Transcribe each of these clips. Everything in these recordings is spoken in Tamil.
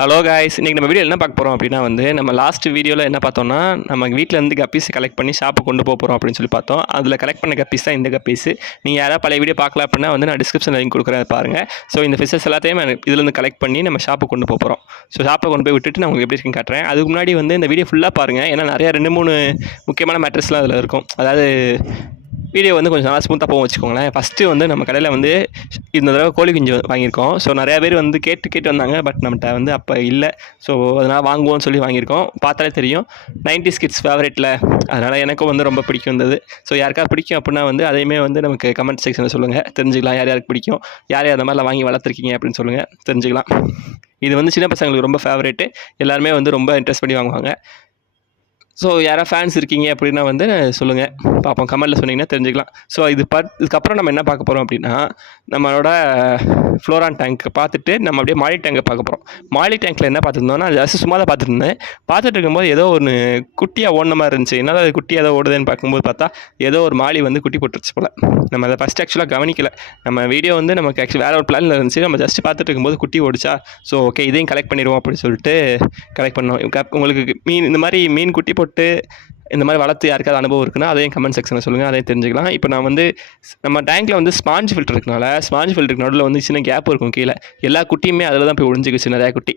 ஹலோ காய்ஸ், இன்றைக்கி நம்ம வீடியோ என்ன பார்க்க போகிறோம் அப்படின்னா நம்ம லாஸ்ட் வீடியோவில் என்ன பார்த்தோம்னா, நம்ம வீட்டிலேருந்து கப்பீஸ் கலெக்ட் பண்ணி ஷாப்புக்கு கொண்டு போகிறோம் அப்படின்னு சொல்லி பார்த்தோம். அதில் கலெக்ட் பண்ண கப்பீஸ் தான் இந்த கப்பீஸ். நீங்கள் யாராவது பழைய வீடியோ பார்க்கல அப்படின்னா நான் டிஸ்கிரிப்ஷனில் லிங்க் கொடுக்குறேன், பாருங்கள். ஸோ இந்த ஃபிஷஸ் எல்லாத்தையும் இதுலேருந்து கலெக்ட் பண்ணி நம்ம ஷாப்புக்கு கொண்டு போகிறோம். ஸோ ஷாப்பில் கொண்டு போய் விட்டுட்டு நான் உங்களுக்கு எப்படி இருக்குன்னு காட்டுறேன். அதுக்கு முன்னாடி இந்த வீடியோ ஃபுல்லாக பாருங்கள், ஏன்னா நிறையா 2-3 முக்கியமான மேட்டர்ஸ்லாம் அதில் இருக்கும். அதாவது வீடியோ கொஞ்சம் நல்லா ஸ்மூத்தாக போகும் வச்சுக்கோங்களேன். ஃபஸ்ட்டு நம்ம கடையில் இந்த தடவை கோழி குஞ்சு வாங்கியிருக்கோம். ஸோ நிறையா பேர் கேட்டு வந்தாங்க. பட் நம்மகிட்ட அப்போ இல்லை. ஸோ அதனால் வாங்குவோம்னு சொல்லி வாங்கியிருக்கோம். பார்த்தாலே தெரியும், 90s கிட்ஸ் ஃபேவரேட்டில். அதனால் எனக்கும் ரொம்ப பிடிக்கும் இருந்தது. ஸோ யாருக்காவது பிடிக்கும் அப்படின்னா அதையுமே நமக்கு கமெண்ட் செக்ஷனில் சொல்லுங்கள், தெரிஞ்சுக்கலாம். யார் யாருக்கு பிடிக்கும், யார் யார் அந்த மாதிரிலாம் வாங்கி வளர்த்துருக்கீங்க அப்படின்னு சொல்லுங்கள், தெரிஞ்சுக்கலாம். இது சின்ன பசங்களுக்கு ரொம்ப ஃபேவரேட்டு. எல்லாருமே ரொம்ப இன்ட்ரெஸ்ட் பண்ணி வாங்குவாங்க. ஸோ யாராவது ஃபேன்ஸ் இருக்கீங்க அப்படின்னா சொல்லுங்கள், பார்ப்போம். கமெண்ட்டில் சொன்னீங்கன்னா தெரிஞ்சுக்கலாம். ஸோ இதுக்கப்புறம் நம்ம என்ன பார்க்க போகிறோம் அப்படின்னா, நம்மளோட ஃப்ளோரான் டேங்க் பார்த்துட்டு நம்ம அப்படியே மாலி டேங்கை பார்க்க போகிறோம். மாலி டேங்க்கில் என்ன பார்த்துருந்தோம்னா, ஜஸ்ட் சும்மா தான் பார்த்துருந்தேன். பார்த்துட்டு இருக்கும்போது ஏதோ ஒன்று குட்டியாக ஓடின மாதிரி இருந்துச்சு. என்னதான் அது குட்டியாக ஏதோ ஓடுதுன்னு பார்க்கும்போது பார்த்தா ஏதோ ஒரு மாலி குட்டி போட்டுருச்சு போல். நம்ம அதை ஃபஸ்ட்டு ஆக்சுவலாக கவனிக்கலை. நம்ம வீடியோ நமக்கு ஆக்சுவலி வேறு ஒரு பிளானில் இருந்துச்சு. நம்ம ஜஸ்ட் பார்த்துட்டு இருக்கும்போது குட்டி ஓடிச்சா, ஸோ ஓகே இதையும் கலெக்ட் பண்ணிடுவோம் அப்படின்னு சொல்லிட்டு கலெக்ட் பண்ணோம். உங்களுக்கு இந்த மாதிரி மீன் குட்டி போட்டு இந்த மாதிரி வளர்த்து யாருக்காவது அனுபவம் இருக்குன்னா அதையும் கமெண்ட் செக்ஷனில் சொல்லுங்கள், அதையும் தெரிஞ்சுக்கலாம். இப்போ நான் நம்ம டேங்க்கில் ஸ்பாஞ்ச் ஃபில்டர் இருக்கனால, ஸ்பாஞ்ச் ஃபில்டருக்கு நடுவில் சின்ன கேப் இருக்கும் கீழே. எல்லா குட்டியுமே அதில் தான் போய் ஒழிஞ்சிக்கிச்சு. நிறையா குட்டி,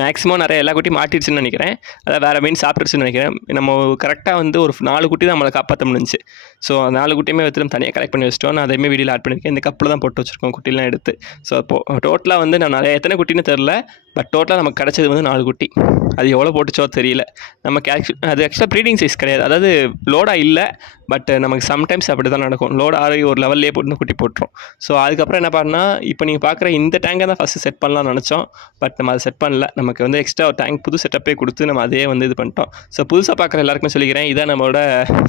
மேக்ஸிமம் நிறைய எல்லா குட்டியும் மாட்டிடுச்சுன்னு நினைக்கிறேன். அதாவது வேறு மீன் சாப்பிட்டுருச்சுன்னு நினைக்கிறேன். நம்ம கரெக்டாக ஒரு 4 குட்டி தான் நம்மளை காப்பாற்ற முடிஞ்சிச்சு. ஸோ 4 குட்டியுமே நம்ம தனியாக கலெக்ட் பண்ணி வச்சிட்டோம். நான் அதையுமே வீடியோவில் ஆட் பண்ணியிருக்கேன். இந்த கப்பில் தான் போட்டு வச்சுருக்கோம் குட்டிலாம் எடுத்து. ஸோ அப்போது டோட்டலாக நான் நிறைய எத்தனை குட்டின்னு தெரில, பட் டோட்டலாக நமக்கு கிடச்சது 4 குட்டி. அது எவ்வளோ போட்டுச்சோ தெரியல. நமக்கு அது ஆக்சுவலாக ப்ரீடிங் சைஸ் கிடையாது. அதாவது லோடாக இல்லை, பட் நமக்கு சம்டைம்ஸ் அப்படி தான் நடக்கும். லோட் ஆகி ஒரு லெவல்லே போட்டு குட்டி போட்டுரும். ஸோ அதுக்கப்புறம் என்ன பண்ணால், இப்போ நீங்கள் பார்க்குற இந்த டேங்கை தான் ஃபஸ்ட்டு செட் பண்ணலாம்னு நினச்சோம். பட் நம்ம அதை செட் பண்ணல. நமக்கு எக்ஸ்ட்ரா ஒரு டேங்க் புது செட்டப்பே கொடுத்து நம்ம அதே இது பண்ணிட்டோம். ஸோ புதுசாக பார்க்குற எல்லாருக்குமே சொல்லிக்கிறேன், இதான் நம்மளோட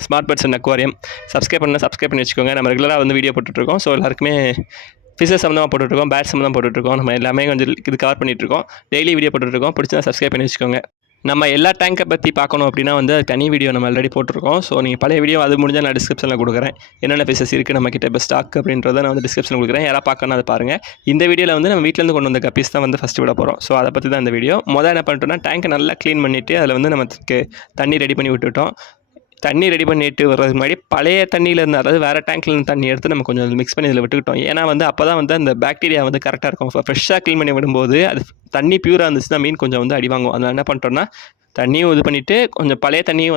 smart birds and aquarium. Subscribe பண்ணி வச்சுக்கோங்க. நம்ம ரெகுலராக வீடியோ போட்டுட்ருக்கோம். ஸோ எல்லாருக்குமே ஃபிஷஸ் சம்மந்தமாக போட்டுட்ருக்கோம், பேட்ஸ் சம்மந்தமாக போட்டுட்ருக்கோம். நம்ம எல்லாமே கொஞ்சம் இது கவர் பண்ணிகிட்ருக்கோம். டெய்லி வீடியோ போட்டுட்ருக்கோம். பிடிச்சா சப்ஸ்கிரைப் பண்ணி வச்சுக்கோங்க. நம்ம எல்லா டேங்கை பற்றி பார்க்கணும் அப்படின்னா தனி வீடியோ நம்ம ஆல்ரெடி போட்டிருக்கோம். ஸோ நீங்கள் பழைய வீடியோ அது முடிஞ்சால் நான் டிஸ்கிரிப்ஷனில் கொடுக்குறேன். என்னென்ன ஃபிஷஸ் இருக்குது நம்மக்கிட்ட இப்போ ஸ்டாக் அப்படின்றத நான் டிஸ்கிரிப்ஷனில் கொடுக்குறேன். யாராவது பார்க்கணும் அதை பாருங்கள். இந்த வீடியோவில் நம்ம வீட்டிலேருந்து கொண்டு வந்த கப்பீஸ் தான் ஃபஸ்ட்டு விட போகிறோம். ஸோ அதை பற்றி தான் இந்த வீடியோ. என்ன பண்ணிட்டோம்னா, டேங்கை நல்லா க்ளீன் பண்ணிவிட்டு அதில் நமக்கு தண்ணி ரெடி பண்ணி விட்டுட்டோம். தண்ணி ரெடி பண்ணிட்டு வர்றதுக்கு முன்னாடி பழைய தண்ணியில் இருந்து, அதாவது வேறு டேங்க்கில் இருந்து தண்ணி எடுத்து நம்ம கொஞ்சம் மிக்ஸ் பண்ணி இதில் விட்டுக்கிட்டோம். ஏன்னா அப்போ தான் அந்த பாக்டீரியா கரெக்டாக இருக்கும். ஃப்ரெஷ்ஷாக க்ளீன் பண்ணி விடும்போது அது தண்ணி பியூராக இருந்துச்சுன்னா மீன் கொஞ்சம் அடி வாங்கும். அதனால் என்ன பண்ணிட்டோம்னா, தண்ணியும் இது பண்ணிவிட்டு கொஞ்சம் பழைய தண்ணியும்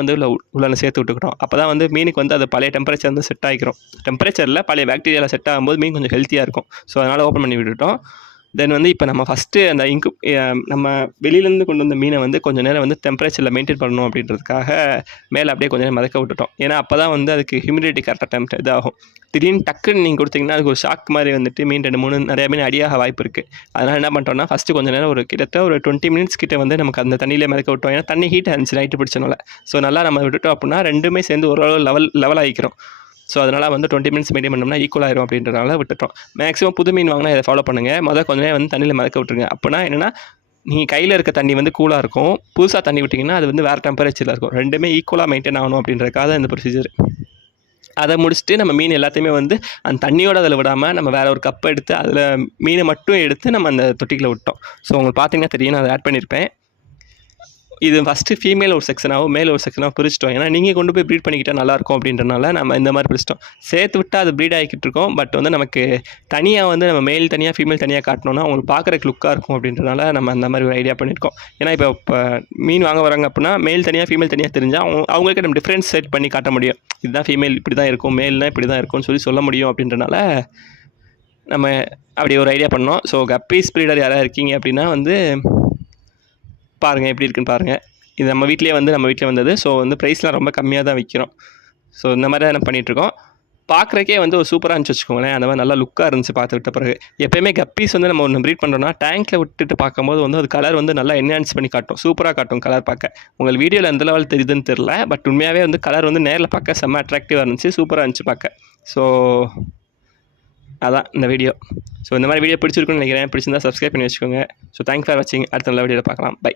உள்ள சேர்த்து விட்டுக்கிட்டோம். அப்போ தான் மீனுக்கு அது பழைய டெம்பரேச்சர் செட் ஆகிக்கிறோம். டெம்பரேச்சரில் பழைய பாக்டீரியாவில் செட் ஆகும்போது மீன் கொஞ்சம் ஹெல்த்தியாக இருக்கும். ஸோ அதனால் ஓப்பன் பண்ணி விட்டுட்டோம். தென் இப்போ நம்ம ஃபஸ்ட்டு அந்த நம்ம வெளியிலேருந்து கொண்டு வந்த மீனை கொஞ்சம் நேரம் டெம்பரேச்சரில் மெயின்டைன் பண்ணணும் அப்படின்றதுக்காக மேலே அப்படியே கொஞ்சம் நேரம் மிதக்க விட்டுட்டோம். ஏன்னா அப்போ தான் அதுக்கு ஹியூமிடிட்டி கரெக்டாக இதாகும். திடீர்னு டக்குன்னு நீங்கள் கொடுத்தீங்கன்னா அதுக்கு ஒரு ஷாக் மாதிரி மீன் 2-3 நிறைய மீன் அடியாக வாய்ப்பு இருக்குது. அதனால் என்ன பண்ணிட்டோம்னா, ஃபஸ்ட்டு கொஞ்சம் நேரம் கிட்டத்தட்ட ஒரு 20 மினிட்ஸ் கிட்ட நமக்கு அந்த தண்ணியிலே மிதக்க விட்டோம். ஏன்னா தண்ணி ஹீட் ஆச்சு நைட்டு பிடிச்சனால. ஸோ நல்லா நம்ம விட்டுட்டோம் அப்படின்னா ரெண்டுமே சேர்ந்து ஓரளவு லெவல் ஆகிக்கிறோம். ஸோ அதனால் 20 மினிட்ஸ் மெயின்டைன் பண்ணோம்னா ஈக்குவல் ஆயிரும் அப்படின்றனால விட்டுட்டோம். மேக்ஸிமம் புது மீன் வாங்கினா இதை ஃபாலோ பண்ணுங்கள். கொஞ்சம் நேரம் தண்ணியில் மிதக்க விட்டுருங்க. அப்படின்னா என்னென்னா, நீங்கள் கையில் இருக்க தண்ணி கூலாக இருக்கும். புதுசாக தண்ணி விட்டிங்கன்னா அது வேறு டெம்பரேச்சரில் இருக்கும். ரெண்டுமே ஈக்குவலாக மெயின்டைன் ஆகணும் அப்படின்றதுக்காக இந்த ப்ரொசீஜர். அதை முடிச்சுட்டு நம்ம மீன் எல்லாத்தையுமே அந்த தண்ணியோடு அதில் விடாமல் நம்ம வேறு ஒரு கப்பை எடுத்து அதில் மீனை மட்டும் எடுத்து நம்ம அந்த தொட்டிக்கில் விட்டோம். ஸோ உங்களுக்கு பார்த்தீங்கன்னா தெரியும், நான் அதை ஆட் பண்ணியிருப்பேன். இது ஃபஸ்ட்டு ஃபீமேல் ஒரு செக்ஷனாகவும் மேல் ஒரு செக்ஷனாகவும் பிரிச்சிட்டோம். ஏன்னா நீங்கள் கொண்டு போய் ப்ரீட் பண்ணிக்கிட்டால் நல்லாயிருக்கும் அப்படின்றனால நம்ம இந்த மாதிரி பிரிச்சிட்டோம். சேர்த்து விட்டால் அது ப்ரீட் ஆகிக்கிட்டு இருக்கோம். பட் நமக்கு தனியாக நம்ம மேல் தனியாக ஃபீமேல் தனியாக காட்டணும்னா அவங்களுக்கு பார்க்குறக்கு லுக்காக இருக்கும் அப்படின்றனால நம்ம அந்த மாதிரி ஒரு ஐடியா பண்ணியிருக்கோம். ஏன்னா இப்போ மீன் வாங்க வராங்க அப்படின்னா மேல் தனியாக ஃபீமேல் தனியாக தெரிஞ்சால் அவங்களுக்கு நம்ம டிஃப்ரென்ஸ் செட் பண்ணி காட்ட முடியும். இதுதான் ஃபீமேல் இப்படி தான் இருக்கும், மேல்னால் இப்படி தான் இருக்கும்னு சொல்ல முடியும். அப்படின்றனால நம்ம அப்படி ஒரு ஐடியா பண்ணோம். ஸோ கப்பீஸ் ப்ரீடர் யாராவது இருக்கீங்க அப்படின்னா பாருங்கள், எப்படி இருக்குன்னு பாருங்கள். இது நம்ம வீட்டிலே வந்தது. ஸோ ப்ரைஸ்லாம் ரொம்ப கம்மியாக தான் விற்கிறோம். ஸோ இந்த மாதிரி தான் நம்ம பண்ணிகிட்ருக்கோம். பார்க்குறக்கே ஒரு சூப்பராக இருந்துச்சு வச்சுக்கோங்களேன். அந்த மாதிரி நல்லா லுக்காக இருந்துச்சு பார்த்து விட்ட பிறகு. எப்போயுமே கப்பீஸ் நம்ம ஒன்று ப்ரீட் பண்ணுறோன்னா டேங்க்கில் விட்டுட்டு பார்க்கும்போது அது கலர் நல்லா என்ஹான்ஸ் பண்ணி காட்டும். சூப்பராக காட்டும் கலர் பார்க்க. உங்களுக்கு வீடியோவில் எந்த லெவல் தெரியுதுன்னு தெரில, பட் உண்மையாகவே கலர் நேரில் பார்க்க செம்ம அட்ராக்டிவாக இருந்துச்சு, சூப்பராக இருந்துச்சு பார்க்க. ஸோ அதான் இந்த வீடியோ. ஸோ இந்த மாதிரி வீடியோ பிடிச்சிருக்குன்னு நினைக்கிறேன். பிடிச்சிருந்தா சப்ஸ்கிரைப் பண்ணி வச்சுக்கோங்க. ஸோ தேங்க்ஸ் ஃபார் வாட்சிங். அடுத்த நல்ல வீடியோவில் பார்க்கலாம். பை.